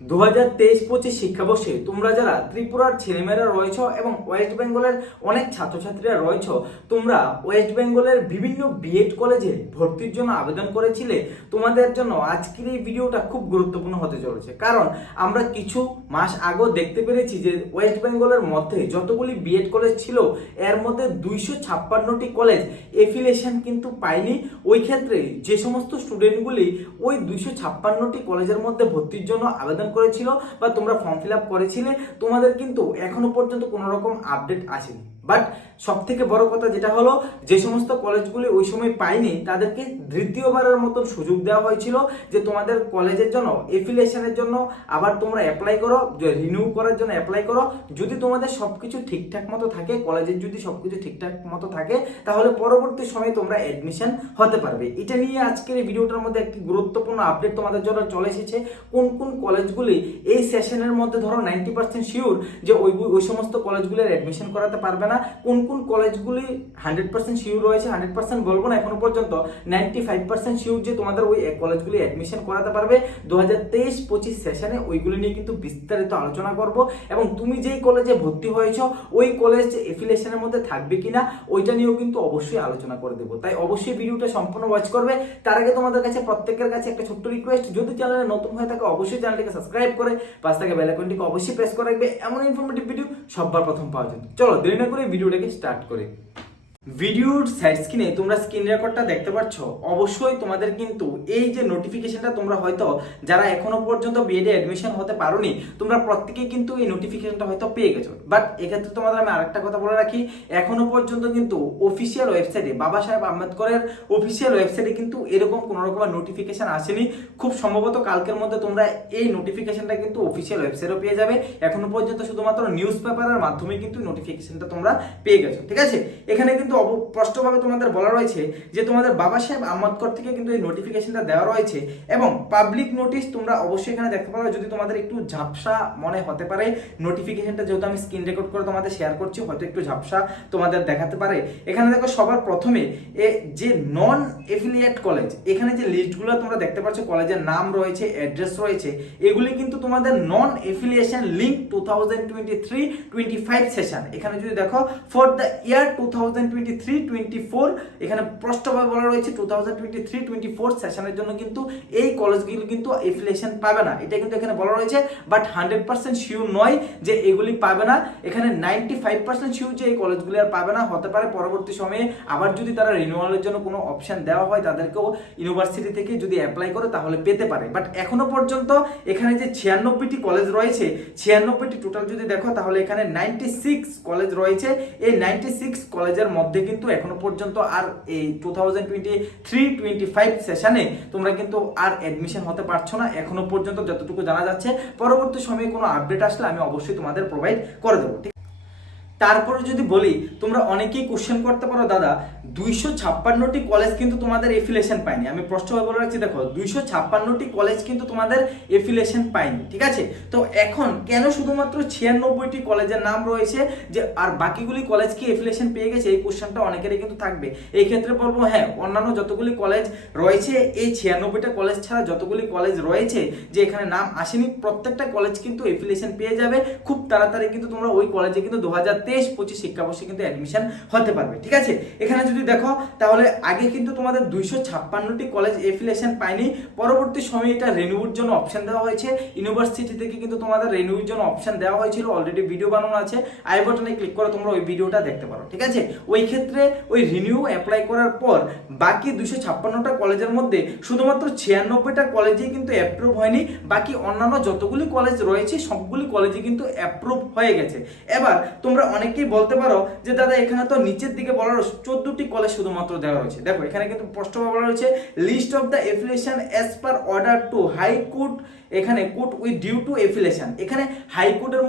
দু হাজার তেইশ পঁচিশ শিক্ষাবর্ষে তোমরা যারা ত্রিপুরার ছেলেমেয়েরা রয়েছ এবং ওয়েস্ট বেঙ্গলের অনেক ছাত্রছাত্রীরা রয়েছ, তোমরা ওয়েস্ট বেঙ্গলের বিভিন্ন বিএড কলেজে ভর্তির জন্য আবেদন করেছিলে। তোমাদের জন্য আজকের এই ভিডিওটা খুব গুরুত্বপূর্ণ হতে চলেছে। কারণ আমরা কিছু মাস আগেও দেখতে পেরেছি যে ওয়েস্ট বেঙ্গলের মধ্যে যতগুলি বিএড কলেজ ছিল, এর মধ্যে দুইশো ছাপ্পান্নটি কলেজ এফিলিয়েশন কিন্তু পায়নি। ওই ক্ষেত্রে যে সমস্ত স্টুডেন্টগুলি ওই দুইশো ছাপ্পান্নটি কলেজের মধ্যে ভর্তির জন্য আবেদন করেছিল বা তোমরা ফর্ম ফিল আপ করেছিলে, তোমাদের কিন্তু এখনও পর্যন্ত কোনো রকম আপডেট আসেনি। বাট সব থেকে বড় কথা যেটা হলো, যে সমস্ত কলেজগুলি ওই সময় পায়নি, তাদেরকে দ্বিতীয়বারের মতন সুযোগ দেওয়া হয়েছিল যে তোমাদের কলেজের জন্য এফিলিয়েশনের জন্য আবার তোমরা অ্যাপ্লাই করো রিনিউ করার জন্য অ্যাপ্লাই করো। যদি তোমাদের সব কিছু ঠিকঠাক মতো থাকে কলেজের যদি সব কিছু ঠিকঠাক মতো থাকে, তাহলে পরবর্তী সময়ে তোমরা অ্যাডমিশন হতে পারবে। এটা নিয়ে আজকের এই ভিডিওটার মধ্যে একটি গুরুত্বপূর্ণ আপডেট তোমাদের জন্য চলে এসেছে। কোন কোন কলেজগুলি এই সেশনের মধ্যে ধরো নাইনটি পার্সেন্ট শিওর যে ওই ওই সমস্ত কলেজগুলির অ্যাডমিশন করাতে পারবে না? কোন কোন কলেজগুলি হান্ড্রেড পার্সেন্ট শিওর রয়েছে হান্ড্রেড পার্সেন্ট বলব না এখনও পর্যন্ত। নাইনটি ফাইভ পার্সেন্ট শিওর যে তোমাদের ওই কলেজগুলি অ্যাডমিশন করাতে পারবে। দু হাজার তেইশ পঁচিশ সেশনে ওইগুলি নিয়ে কিন্তু বিস্তারিত আলোচনা করব এবং তুমি যেই কলেজে ভর্তি হয়েছ, ওই কলেজ এফিলিয়েশনের মধ্যে থাকবে কিনা, ওইটা নিয়েও কিন্তু অবশ্যই আলোচনা করে দেবো। তাই অবশ্যই ভিডিওটা সম্পূর্ণ ওয়াচ করবে। তার আগে তোমাদের কাছে, প্রত্যেকের কাছে একটা ছোট্ট রিকোয়েস্ট যদি চ্যানেলে নতুন হয়ে থাকে, অবশ্যই চ্যানেলটিকে সাবস্ক্রাইব করে, পাশ থেকে বেল আইকনটিকে অবশ্যই প্রেস করে রাখবে। এমন ইনফরমেটিভ ভিডিও সববার প্রথম পাওয়া যায় চলো, দেরি না করে ভিডিওটাকে স্টার্ট করে। ভিডিওর সাইড স্ক্রিনে তোমরা স্ক্রিন রেকর্ডটা দেখতে পাচ্ছ অবশ্যই তোমাদের কিন্তু এই যে নোটিফিকেশনটা তোমরা হয়তো যারা এখনও পর্যন্ত বিএডে অ্যাডমিশন হতে পারোনি, তোমরা প্রত্যেকেই কিন্তু এই নোটিফিকেশনটা হয়তো পেয়ে গেছো। বাট এক্ষেত্রে তোমাদের আমি আরেকটা কথা বলে রাখি, এখনও পর্যন্ত কিন্তু অফিসিয়াল ওয়েবসাইটে বাবা সাহেব আম্বেদকরের অফিসিয়াল ওয়েবসাইটে কিন্তু এরকম কোনো রকমের নোটিফিকেশন আসেনি। খুব সম্ভবত কালকের মধ্যে তোমরা এই নোটিফিকেশনটা কিন্তু অফিসিয়াল ওয়েবসাইটও পেয়ে যাবে। এখনও পর্যন্ত শুধুমাত্র নিউজ পেপারের মাধ্যমে কিন্তু নোটিফিকেশনটা তোমরা পেয়ে গেছো, ঠিক আছে? এখানে কিন্তু স্পষ্টভাবে তোমাদের বলা রয়েছে যে তোমাদের বাবা সাহেব আম্বেদকর থেকে কিন্তু এই নোটিফিকেশনটা দেওয়া রয়েছে এবং পাবলিক নোটিশ তোমরা অবশ্যই এখানে দেখতে পারো যদি তোমাদের একটু ঝাপসা মনে হতে পারে নোটিফিকেশনটা যেহেতু আমি স্ক্রিন রেকর্ড করে তোমাদের শেয়ার করছি, হয়তো একটু ঝাপসা তোমাদের দেখাতে পারে। এখানে দেখো সবার প্রথমে এ, যে নন এফিলিয়েট কলেজ এখানে যে লিস্টগুলো তোমরা দেখতে পাচ্ছ কলেজের নাম রয়েছে অ্যাড্রেস রয়েছে, এগুলি কিন্তু তোমাদের non affiliation link two thousand twenty three twenty five session এখানে যদি দেখো for the year two thousand twenty three twenty four এখানে স্পষ্টভাবে বলা রয়েছে two thousand twenty three twenty four সেশনের জন্য কিন্তু এই কলেজগুলি কিন্তু এফিলিয়েশন পাবে না। এটা কিন্তু এখানে বলা রয়েছে বাট হান্ড্রেড পার্সেন্ট শিওর নয় যে এগুলি পাবে না। এখানে নাইনটি ফাইভ পার্সেন্ট শিওর যে এই কলেজগুলি আর পাবে না। হতে পারে পরবর্তী সময়ে আবার যদি তারা রিনিউয়ালের জন্য কোনো অপশন দেওয়া হয়, তাদেরকেও ইউনিভার্সিটি থেকে যদি অ্যাপ্লাই করে তাহলে পেতে পারে। বাট এখনও পর্যন্ত এখানে যে ছিয়ানব্বইটি কলেজ রয়েছে, ছিয়ানব্বইটি টোটাল যদি দেখো, তাহলে এখানে নাইনটি সিক্স কলেজ রয়েছে। এই নাইনটি সিক্স কলেজের মধ্যে কিন্তু এখনও পর্যন্ত আর এই টু থাউজেন্ড টোয়েন্টি ফাইভ সেশনে তোমরা কিন্তু আর অ্যাডমিশন হতে পারছ না। এখনও পর্যন্ত যতটুকু জানা যাচ্ছে, পরবর্তী সময়ে কোনো আপডেট আসলে আমি অবশ্যই তোমাদের প্রোভাইড করে দেবো তারপরে যদি বলি, তোমরা অনেকেই কোশ্চেন করতে পারো, দাদা দুইশো ছাপ্পান্নটি কলেজ কিন্তু তোমাদের এফিলেশন পায়নি। আমি স্পষ্টভাবে বলে রাখছি, দেখো, দুইশো ছাপ্পান্নটি কলেজ কিন্তু তোমাদের এফিলেশন পায়নি, ঠিক আছে? তো এখন কেন শুধুমাত্র ছিয়ানব্বইটি কলেজের নাম রয়েছে যে, আর বাকিগুলি কলেজ কি এফিলেশন পেয়ে গেছে? এই কোশ্চেনটা অনেকেরই কিন্তু থাকবে। এই ক্ষেত্রে বলব হ্যাঁ অন্যান্য যতগুলি কলেজ রয়েছে, এই ছিয়ানব্বইটা কলেজ ছাড়া যতগুলি কলেজ রয়েছে যে, এখানে নাম আসেনি, প্রত্যেকটা কলেজ কিন্তু এফিলেশন পেয়ে যাবে। খুব তাড়াতাড়ি কিন্তু তোমরা ওই কলেজে কিন্তু দু হাজার তেইশ পঁচিশ শিক্ষাবর্ষে কিন্তু অ্যাডমিশন হতে পারবে, ঠিক আছে? এখানে যদি দেখো, তাহলে আগে কিন্তু তোমাদের দুইশো ছাপ্পান্নটি কলেজ এফিলিয়েশন পায়নি। পরবর্তী সময়ে এটা রেনিউর জন্য অপশন দেওয়া হয়েছে। ইউনিভার্সিটি থেকে কিন্তু তোমাদের রেনিউর জন্য অপশন দেওয়া হয়েছিল। অলরেডি ভিডিও বানানো আছে। আই বাটনে ক্লিক করে তোমরা ওই ভিডিওটা দেখতে পারো, ঠিক আছে? ওই ক্ষেত্রে ওই রিনিউ অ্যাপ্লাই করার পর বাকি দুশো ছাপ্পান্নটা কলেজের মধ্যে শুধুমাত্র ছিয়ানব্বইটা কলেজেই কিন্তু অ্যাপ্রুভ হয়নি। বাকি অন্যান্য যতগুলি কলেজ রয়েছে, সবগুলি কলেজে কিন্তু অ্যাপ্রুভ হয়ে গেছে। এবার তোমরা অনেকেই বলতে পারো যে, দাদা, এখানে তো নিচের দিকে বলা রয়েছে চোদ্দটি কলেজ শুধুমাত্র দেওয়া রয়েছে। দেখো, এখানে কিন্তু স্পষ্টভাবে বলা রয়েছে list of the affiliation as per order to high court এখানে court with due to affiliation এখানে হাইকোর্টের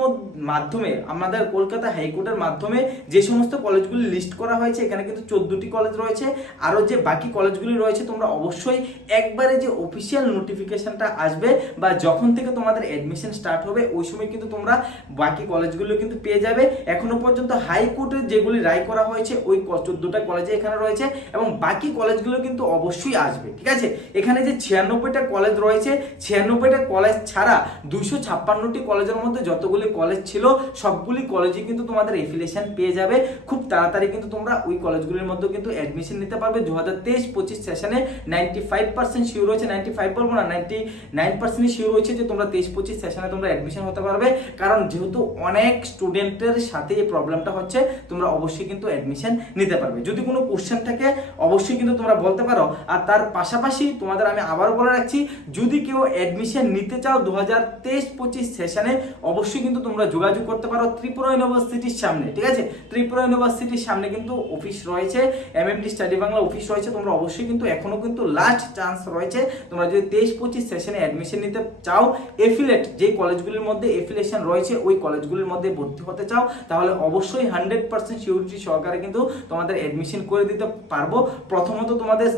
মাধ্যমে, আমাদের কলকাতা হাইকোর্টের মাধ্যমে যে সমস্ত কলেজগুলি লিস্ট করা হয়েছে, এখানে কিন্তু চোদ্দটি কলেজ রয়েছে। আরও যে বাকি কলেজগুলি রয়েছে, তোমরা অবশ্যই একবারে যে অফিসিয়াল নোটিফিকেশনটা আসবে বা যখন থেকে তোমাদের অ্যাডমিশন স্টার্ট হবে, ওই সময় কিন্তু তোমরা বাকি কলেজগুলো কিন্তু পেয়ে যাবে। এখনও পর্যন্ত হাইকোর্টের যেগুলি রায় করা হয়েছে, ওই চোদ্দটা কলেজ কলেজে এখানে রয়েছে এবং বাকি কলেজগুলো কিন্তু অবশ্যই আসবে, ঠিক আছে? এখানে যে ছিয়ানব্বইটা কলেজ রয়েছে, ছিয়ানব্বইটা কলেজ ছাড়া দুইশো ছাপ্পান্নটি কলেজের মধ্যে যতগুলি কলেজ ছিল, সবগুলি কলেজে কিন্তু তোমাদের এফিলিয়েশন পেয়ে যাবে। খুব তাড়াতাড়ি কিন্তু তোমরা ওই কলেজগুলির মধ্যে কিন্তু অ্যাডমিশন নিতে পারবে। দু হাজার তেইশ পঁচিশ সেশনে নাইনটি ফাইভ পার্সেন্ট শিওর রয়েছে নাইনটি ফাইভ বলব না নাইনটি নাইন পার্সেন্ট শিওর রয়েছে যে তোমরা তেইশ পঁচিশ সেশনে তোমরা অ্যাডমিশন হতে পারবে। কারণ যেহেতু অনেক স্টুডেন্টের সাথে এই প্রবলেমটা হচ্ছে, তোমরা অবশ্যই কিন্তু অ্যাডমিশন নিতে পারবে। যদি কোনো কোশ্চেন থাকে অবশ্যই কিন্তু তোমরা বলতে পারো। আর তার পাশাপাশি তোমাদের আমি আবারও বলে রাখছি, যদি কেউ অ্যাডমিশন নিতে চাও দু হাজার তেইশ পঁচিশ সেশনে অবশ্যই কিন্তু তোমরা যোগাযোগ করতে পারো ত্রিপুরা ইউনিভার্সিটির সামনে, ঠিক আছে? ত্রিপুরা ইউনিভার্সিটির সামনে কিন্তু অফিস রয়েছে এমএমটি স্টাডি বাংলা অফিস রয়েছে, তোমরা অবশ্যই কিন্তু এখনও কিন্তু লাস্ট চান্স রয়েছে। তোমরা যদি তেইশ পঁচিশ সেশনে অ্যাডমিশন নিতে চাও এফিলেট যে কলেজগুলির মধ্যে এফিলেশন রয়েছে, ওই কলেজগুলির মধ্যে ভর্তি হতে চাও, তাহলে অবশ্যই হান্ড্রেড পার্সেন্ট সিউরিটি সহকারে কিন্তু তোমাদের অ্যাডমিশন করে দিতে পারব। প্রথমত তোমাদের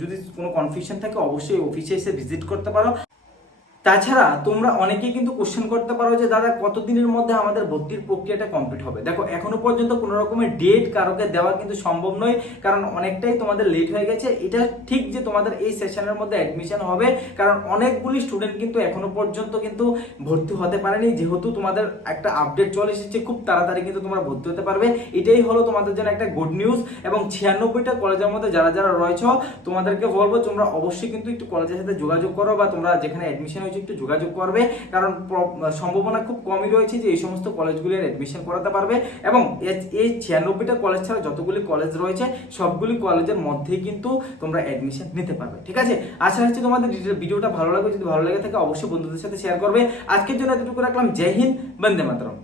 যদি কোনো কনফিউশন থাকে, অবশ্যই অফিসে এসে ভিজিট করতে পারো। তাছাড়া তোমরা অনেকেই কিন্তু কোশ্চেন করতে পারো যে, দাদা, কতদিনের মধ্যে আমাদের ভর্তির প্রক্রিয়াটা কমপ্লিট হবে? দেখো, এখনও পর্যন্ত কোনো রকমের ডেট কারোকে দেওয়া কিন্তু সম্ভব নয়, কারণ অনেকটাই তোমাদের লেট হয়ে গেছে। এটা ঠিক যে তোমাদের এই সেশনের মধ্যে অ্যাডমিশন হবে, কারণ অনেকগুলি স্টুডেন্ট কিন্তু এখনও পর্যন্ত কিন্তু ভর্তি হতে পারেনি। যেহেতু তোমাদের একটা আপডেট চলে এসেছে, খুব তাড়াতাড়ি কিন্তু তোমরা ভর্তি হতে পারবে। এটাই হলো তোমাদের জন্য একটা গুড নিউজ এবং ছিয়ানব্বইটা কলেজের মধ্যে যারা যারা রয়েছ, তোমাদেরকে বলব, তোমরা অবশ্যই কিন্তু একটু কলেজের সাথে যোগাযোগ করো বা তোমরা যেখানে অ্যাডমিশন হয়েছে একটু যোগাযোগ করবে, কারণ সম্ভাবনা খুব কমই রয়েছে যে এই সমস্ত কলেজগুলির অ্যাডমিশন করাতে পারবে এবং এই ছিয়ানব্বইটা কলেজ ছাড়া যতগুলি কলেজ রয়েছে, সবগুলি কলেজের মধ্যেই কিন্তু তোমরা অ্যাডমিশন নিতে পারবে, ঠিক আছে? আশা হচ্ছে তোমাদের ভিডিওটা ভালো লাগবে, যদি ভালো লাগে থাকে অবশ্যই বন্ধুদের সাথে শেয়ার করবে। আজকের জন্য এতটুকু রাখলাম, জয় হিন্দ, বন্দে মাতরম।